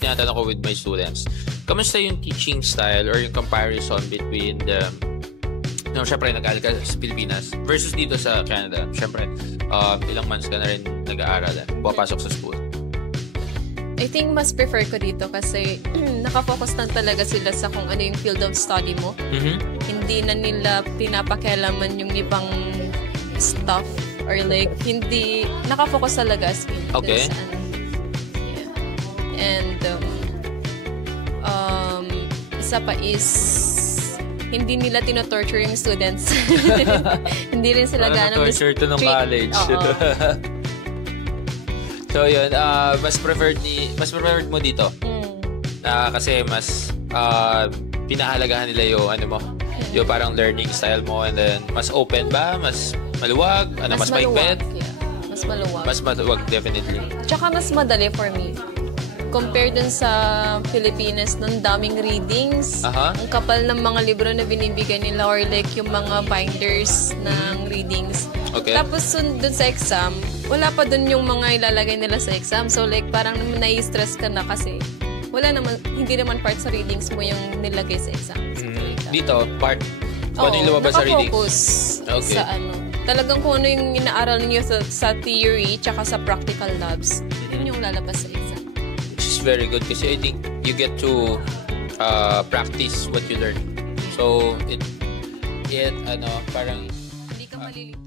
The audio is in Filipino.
tinatanong ko with my students, kamusta yung teaching style or yung comparison between the syempre nag-aaral ka sa Pilipinas versus dito sa Canada? Syempre, ilang months ka na rin nag-aaral, pumapasok sa school. I think mas prefer ko dito kasi nakafocus lang talaga sila sa kung ano yung field of study mo. Hindi na nila pinapakialaman yung ibang stuff or like, hindi, nakafocus talaga sila. Okay. Yeah. And, isa pa is, hindi nila tinotorture yung students. Hindi rin sila ganang torture to ng college. So yun, mas preferred mo dito. Kasi mas pinahalagahan nila yung yung parang learning style mo, and then mas open ba? Mas maluwag? Mas maigpit? Yeah. Mas maluwag. Mas maluwag, definitely. Tsaka mas madali for me. Compared dun sa Pilipinas, ng daming readings. Ang kapal ng mga libro na binibigay nila or like yung mga binders ng readings. Okay. Tapos dun sa exam, wala pa dun yung mga ilalagay nila sa exam. So like parang nai-stress ka na kasi hindi naman part sa readings mo yung nilagay sa exam. Dito, part? Kung ano yung lumabas sa readings? Nakafocus sa talagang kung ano yung inaaral niyo sa theory tsaka sa practical labs. Yun yung lalabas sa exam. Which is very good kasi I think you get to practice what you learn. So, parang hindi ka malilito.